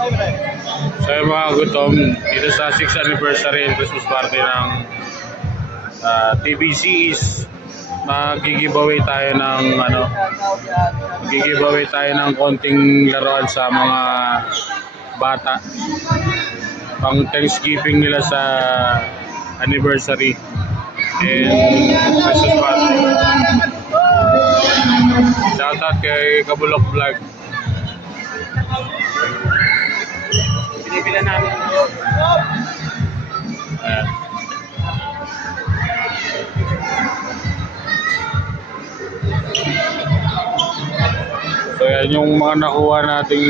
So yung mga gutom, dito sa 6th anniversary and Christmas party ng TBC is mag-giveaway tayo ng giveaway tayo ng konting laruan sa mga bata pang Thanksgiving nila sa anniversary and Christmas party. Shoutout kay Kabulok Vlog. Pinipila namin. Ayan. So yan yung mga nakuha nating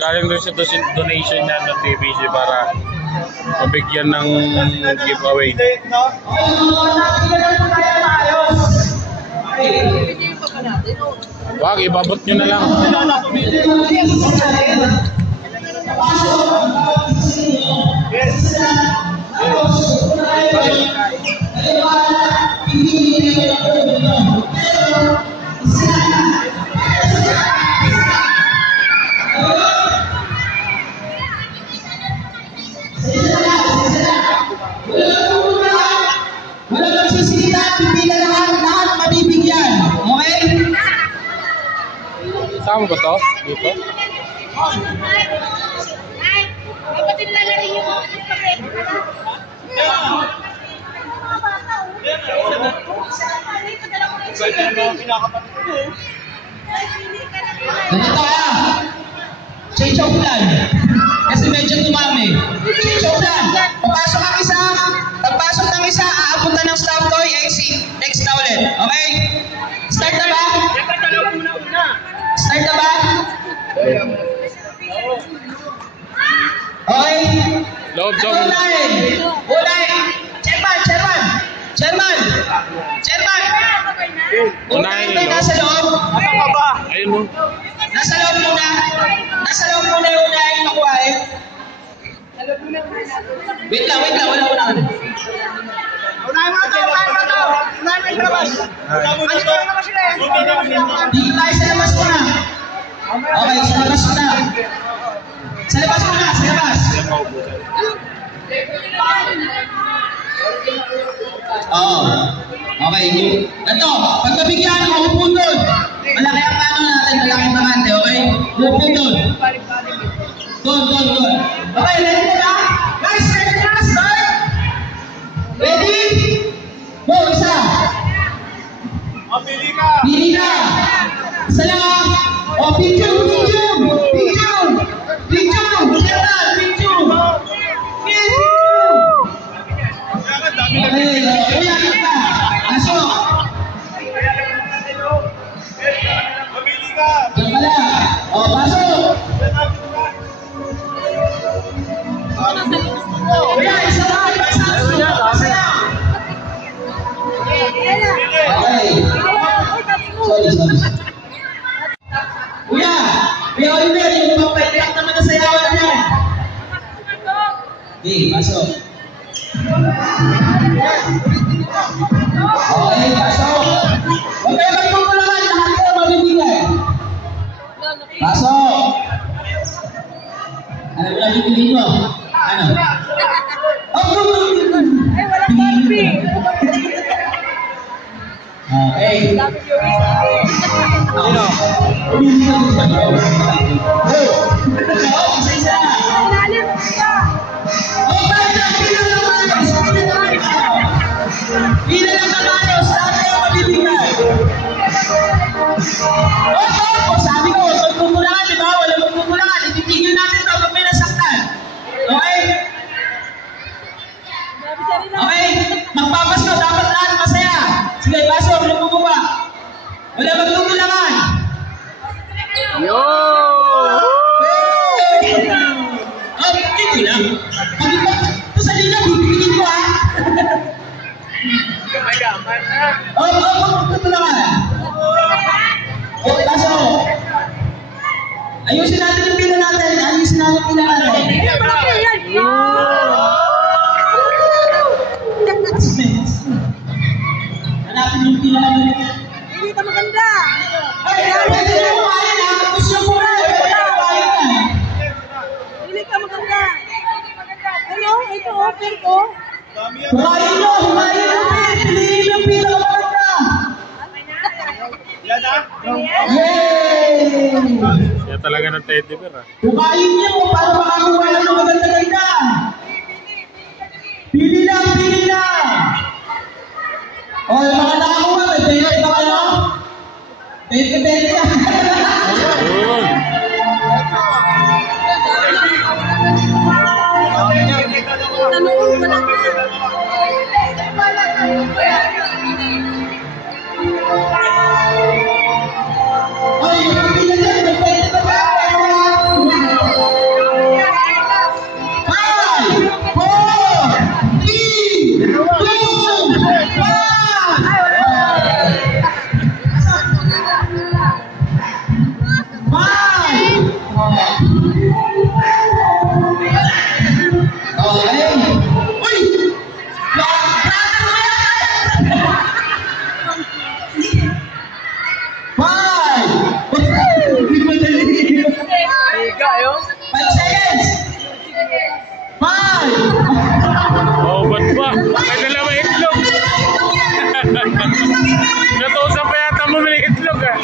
galing rin sa donation niya ng TBC para mabigyan ng giveaway. Wag, ibabot nyo na lang. Saan ba to? Dito? Ganito Chicho plan. Kasi medyo tumami. Chicho plan. Papasok ang isa. Pagpasok ng isa, aapunta ng stop toy, exit. Next na ulit. Okay? Start na ba? Start na ba? Okay? Loob, loob. Unahin. Chairman. Unahin tayo nasa loob. Ayun mo. Nasa loob muna yung unahin makuhain. Wait lang. Wala. Unahin mo ito. Dito tayo sa labas muna. Okay, sa labas muna. Sa labas. Okay. Ito, pag nabigyan mo, upo doon. Malaki ang plano natin, malaki ang bakante, okay? Upo doon. Doon. Okay, ready na ba? Guys, ready na, start! Ready? Go, isa! Pili ka! Isa lang! O, picture! Pasok. Okay, pasok. Huwag kayo magpupulakan, lahat kayo mabibigay. Pasok. Ano ba bibigay mo? Ano? Ay, walang Barbie. Okay. Sabi ko, magpupulakan, di ba? Wala magpupulakan. Itigil natin ito pag may nasaktan. Okay? Okay? Magpapasko, dapat lahat masaya. Sige, baso, wala bumaba. Wala magpupulakan. Yo! Ito lang. Ito sa lila, bibigin ko ha. Gamay-gamay na. Magpupulakan. Baso. Ayusin natin yung pila natin. Ayusin natin yung pila natin. Hanapin yung pila natin. Hindi ka maganda. Ay, pwede na kumain ha. Gusto mo na. Pwede na kumain ha. talaga ng teddy bear ah. Bukayin niyo para makakuha lang ng maganda-ganda. Pili lang, pili lang. O, yung mga nakakuha, may pera ito kayo? Pwede lang. Yun. Ay, yung pili lang, may pwede ba ba? 5, 4, 3, 2, 5 seconds. 5. Oh, ba't ba? May dalawa itlog. Natusan pa yata mo may itlog ah.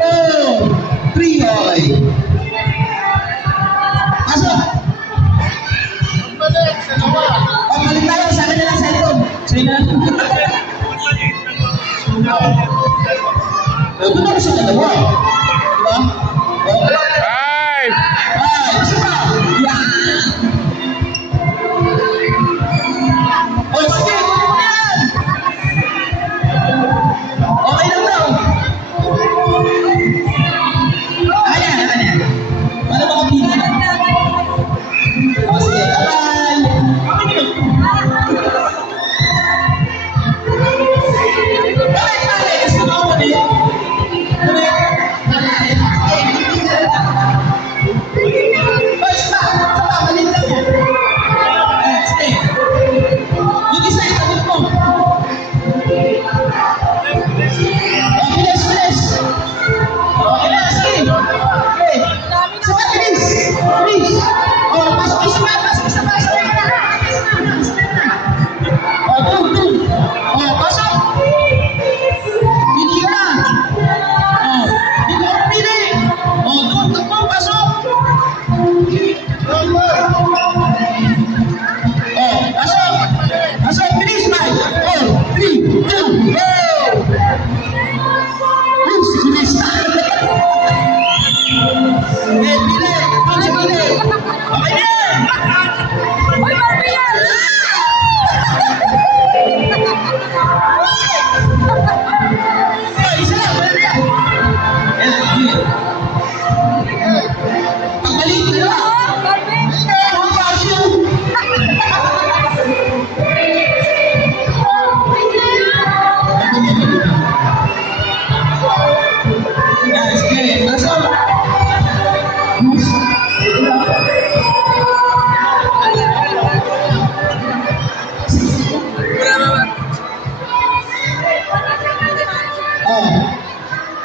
3, okay. Pasok! Balik tayo, sa akin na lang cellphone. Sa'yo na lang. Doon ako sa dalawa. Diba? Five! Isa pa! Yan! O, sige! Yan! Okay lang daw. Ayan. Paano makapili na? O, sige. Bye-bye! Bye-bye! Gusto mo ako ulit?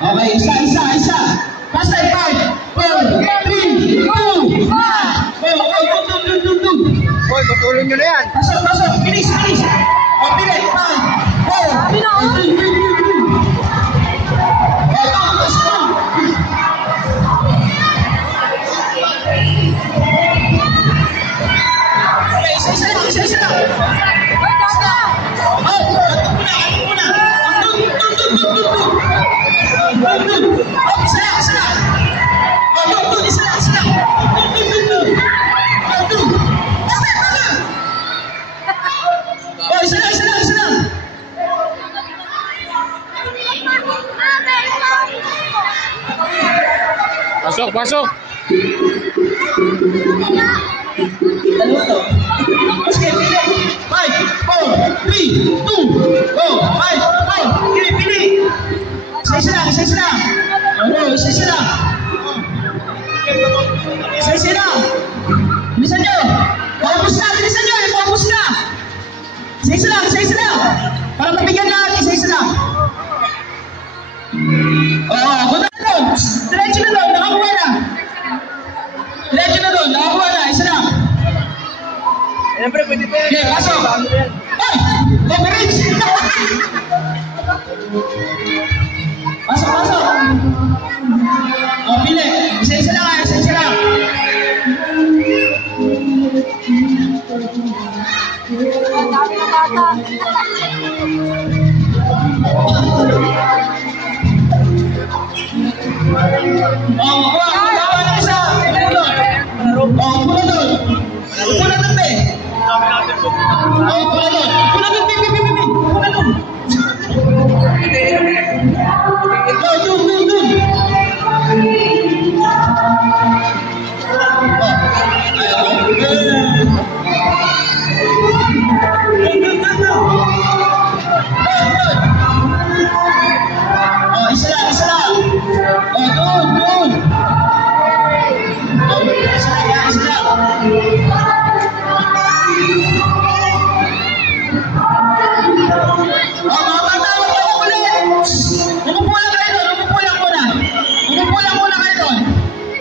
Okay, isa. Basta 5, 4, 3, 2, 1. Hoy, putulin nyo na yan. Pasok. Bilis. O, bilis. 5, 4, 3, 2, 1. Isa lang. Pasok, pasok! Dalawa to. Sige, pili. 5, 4, 3, 2, go. 5, 4. Pili. Isa lang. Isa lang. Bilisan nyo. Focus na. Isa lang. Para mabigyan natin, isa lang. Oo, punta na doon. Diretso na doon, nakakuha na. Isa lang. Siyempre, pwede pa yan. Okay, pasok. Ay! Leverage! Pasok. O, pili. Isa lang. Ang dami ng bata. Kuha na isa. Pula doon. Isa lang. Doon. Isa lang.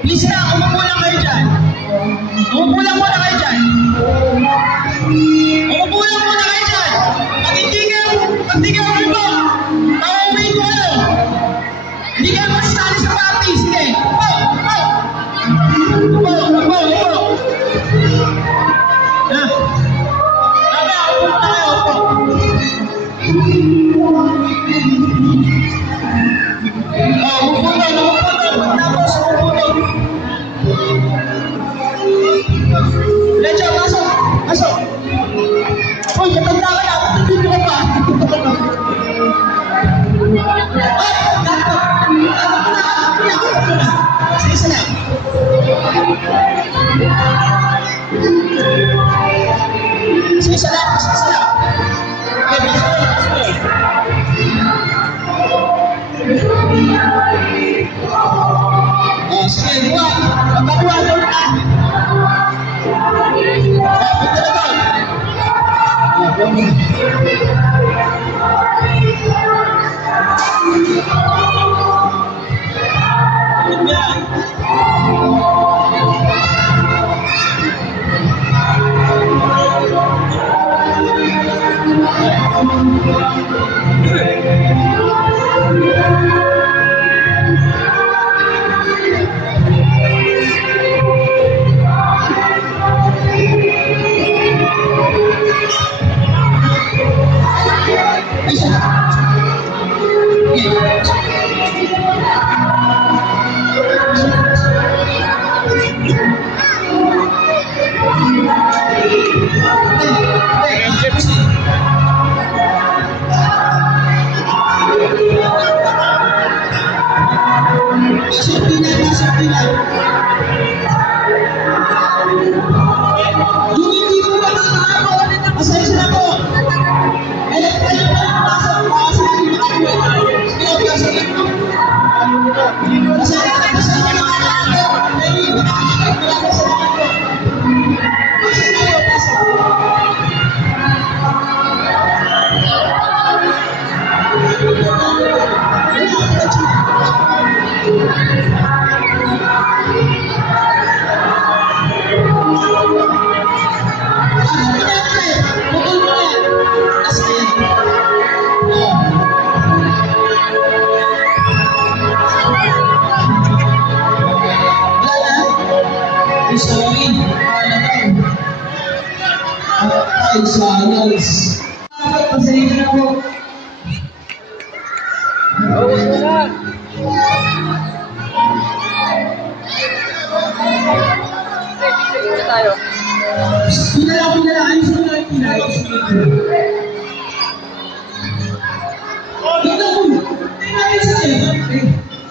Please lang, umupulang kayo dyan. Pag hindi kayo umipo, mauuwi ko ano. Hindi kayo masasali sa party. Sige, upo. Lecho, pasok. Uy, katanda ka na. Dito ka pa. Isa lang. Okay, sige, buwa. Pagkakuha doon na. Punta na doon.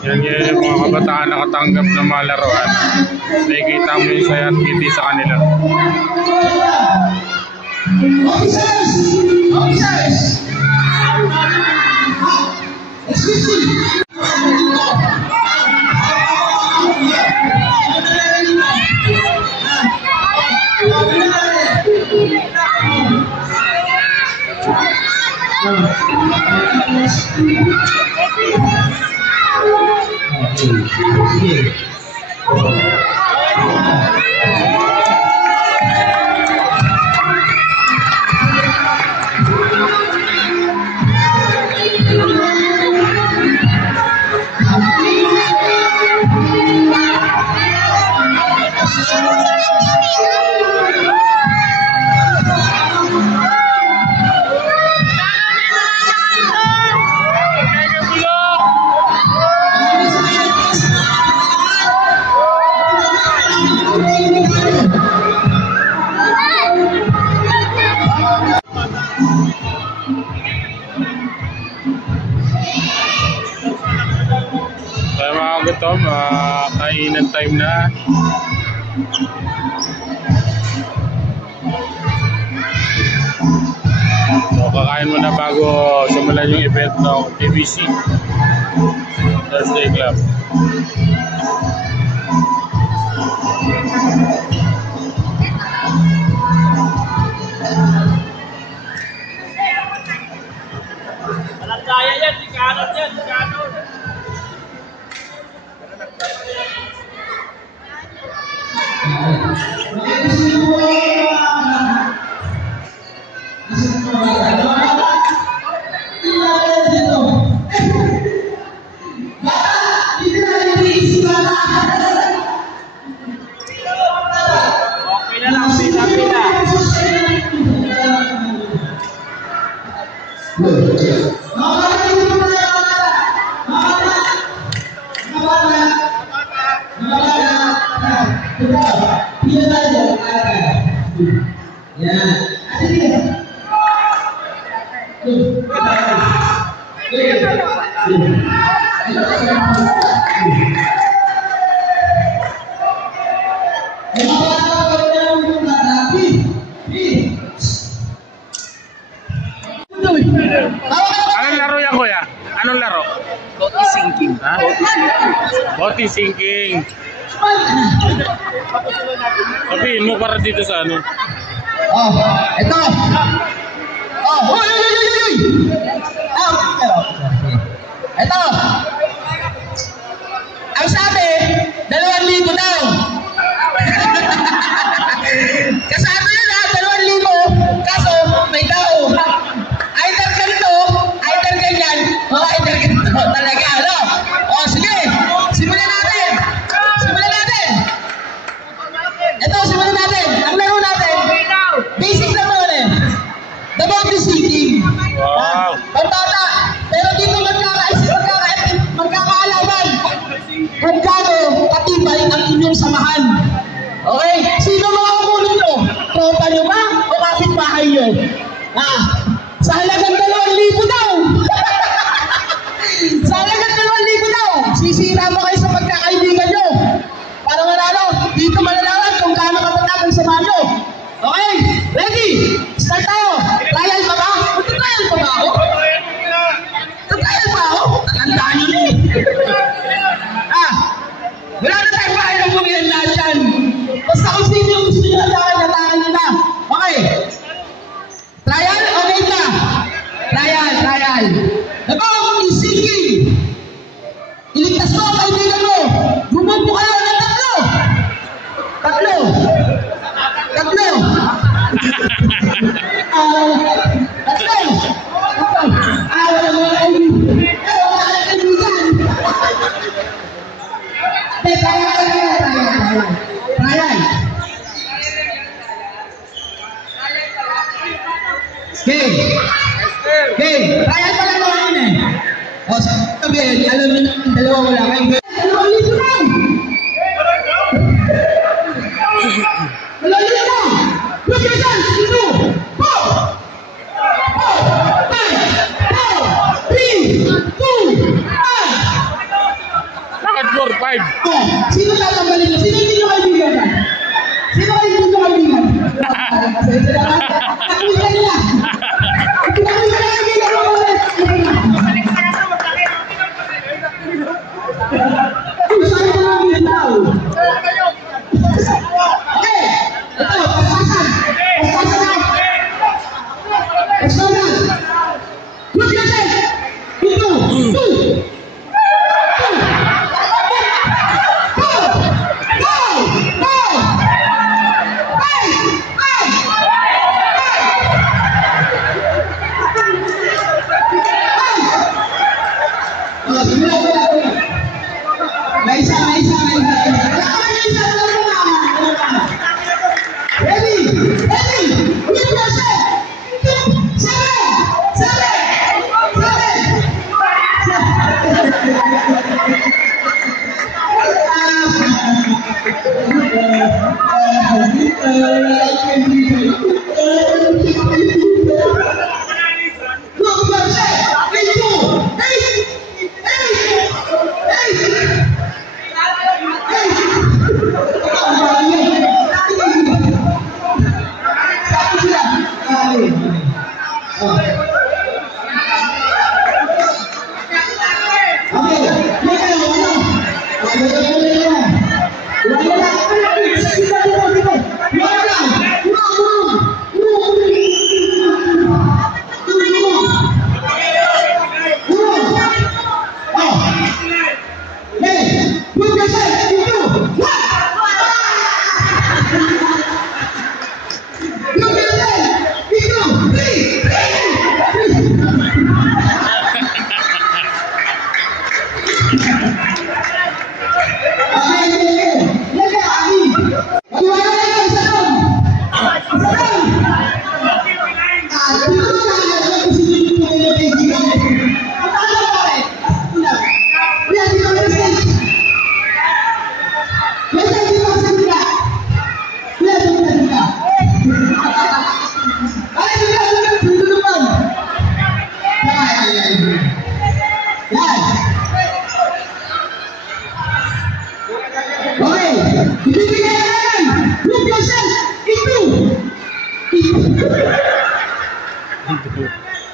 Yan yung mga kabataan nakatanggap ng mga laruan. Nakikita mo yung saya at ngiti sa kanila. Officers! Officers! Excuse me! Gutom, kainan time na. So kakain muna bago simulan yung event ng TBC Thursday Club. Alam kaya yan, di kanon yan, di kanon. Okay na lang, pila-pila. Anong laro yan, kuya? Anong laro? Boti sinking. Ha? Boti sinking. Boti sinking. Sabihin mo para dito sa ano? Oh, ito. Oh, hoy, hoy, hoy, hoy, hoy. Ito. Ang sabi, 2,000 daw. Kasama yun ha, 2,000. Kaso, may tao. Either ganito, either ganyan, o either ganito. Talaga, ano? O, sige. Simulan natin. Simulan natin. Ito, simulan natin. Ang laro natin, basic naman eh. The Boti Sinking. Wow. Pantata. Pero dito magkakaalaman kung gaano katibay ang inyong samahan. Okay? Sino mga kukunin nyo? Tropa nyo ba? O kapitbahay nyo? Sa halagang 2,000 daw. Sa halagang 2,000 daw. Sisira mo kayo sa pagkakaibigan nyo. Para manalo, dito malalaman kung gaano katatag ang samahan nyo. Okay? Ready? Start tayo. Trial pa ba? Trial pa ba ako? Trial pa ako? Tatandaan nyo eh. Wala na tayong bahay ng bumihan lahat yan. Basta kung sino yung gusto nyo natangan nyo na. Okay. Trial? Okay na. Trial. Nagawang sinking. Iligtas mo ang kaibigan mo. Bumumpo kayo ng tatlo. Tatlo. Wala mo ang kaibigan. Wala ang kaibigan. Trial. Okay. Trial pa lang naman eh. O, sabihin, alam nyo na ang dalawa wala kayong gawin. 2,000 lang! 2,000 lang! Look at that! 2, 4, 5, 4, 3, 2, 1.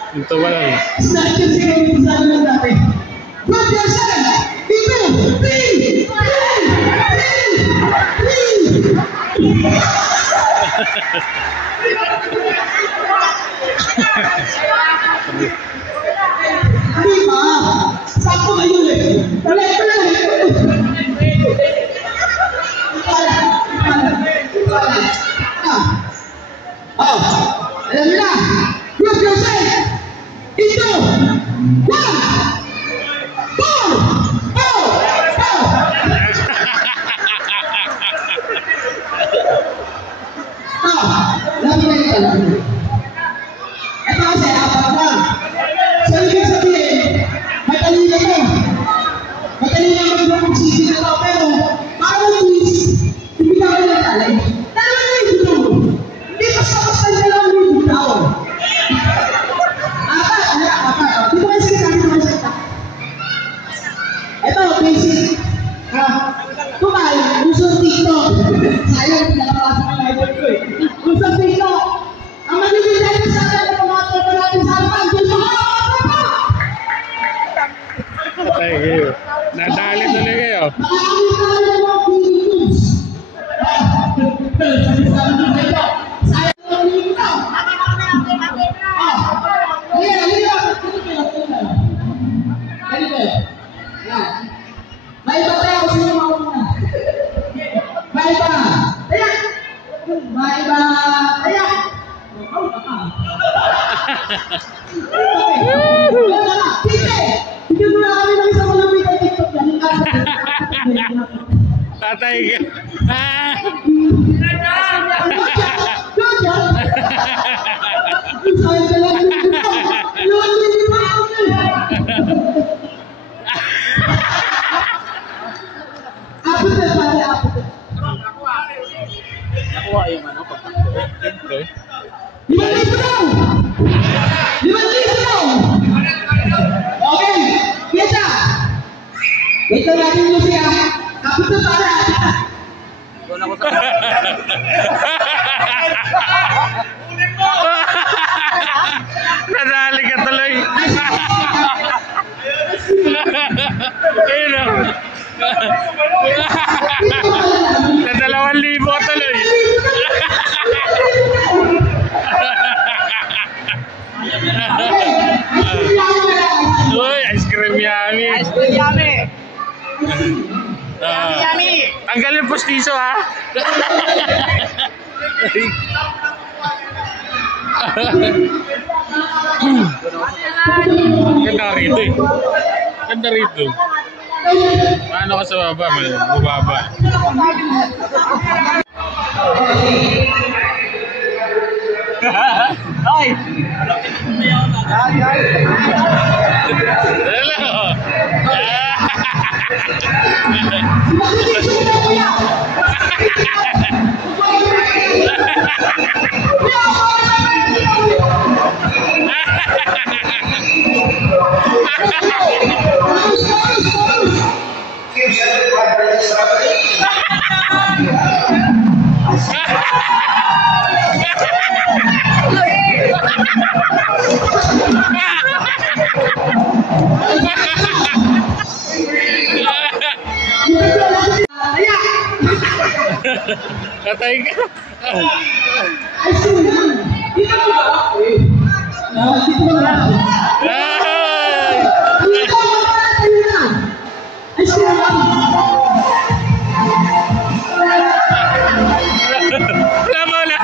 Ito ba lang? Snatches kayo yung sabi lang natin. Group yourself! Ito! Three! Di ba? Sakto na yun eh. Wala ito lang eh. Alam mo na! Group yourself! Ito! 1! 2! 4! 4! Lagi na ito lang. Ito kasi apat na. So, ibig sabihin, matalino mo. Matalino mo yung magsisi na ito. Pero, parang please, hindi ka kayo natalay. Dalawa na yung gusto mo. Hindi basta-basta na lang yung gusto. Apat. Dito kayo salita. Ito, basic. Tukay, usong TikTok. Sayang, pinakapasa ka na ito eh. Usong TikTok. Ang magiging dahil sa atin na pumatay pa natin sa harapan. Dito ka! Patay kayo. Nadali tuloy kayo. Makakita ka na mga Philippines. Sayang lang ito. May iba tayo, sino mauna? May iba! Ayan! May iba! Ayan! Tite! Hindi mo na kami ng isang malapit na TikTok yan. Tatay ka. Sayang ka lang. Nakuha yung ano, pagtakbo. Siyempre. 5,000 daw! 5,000 daw! Okay, kita! Wait lang natin yung siya. Kapit na para. Doon ako sa... Nadali ka tuloy. Ayun o. Sa 2,000 ka tuloy. Uy, ice cream yummy. Ice cream yummy! Tanggal yung postiso ha. Ganda rito eh. Ganda rito. Paano ka sa baba? Mababa. Ay! Hello. Patay ka. Ay, sino yan? Dito mo ba? Dito mo ba? Ay! Dito mo ba? Ay, sino yan? Wala mo na.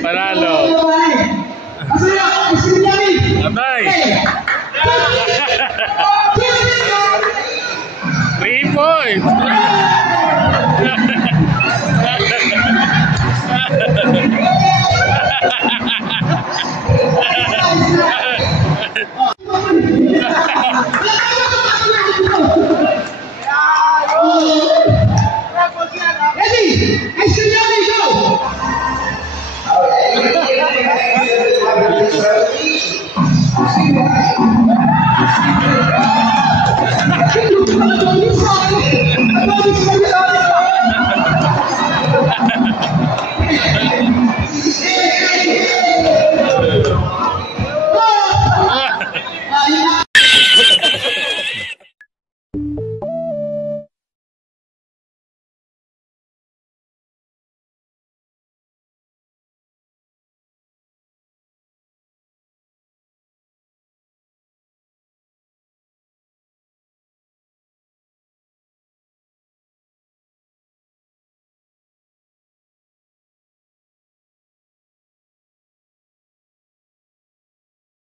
Panalo. Atay. 3 points. Ready? Action, Johnny, go!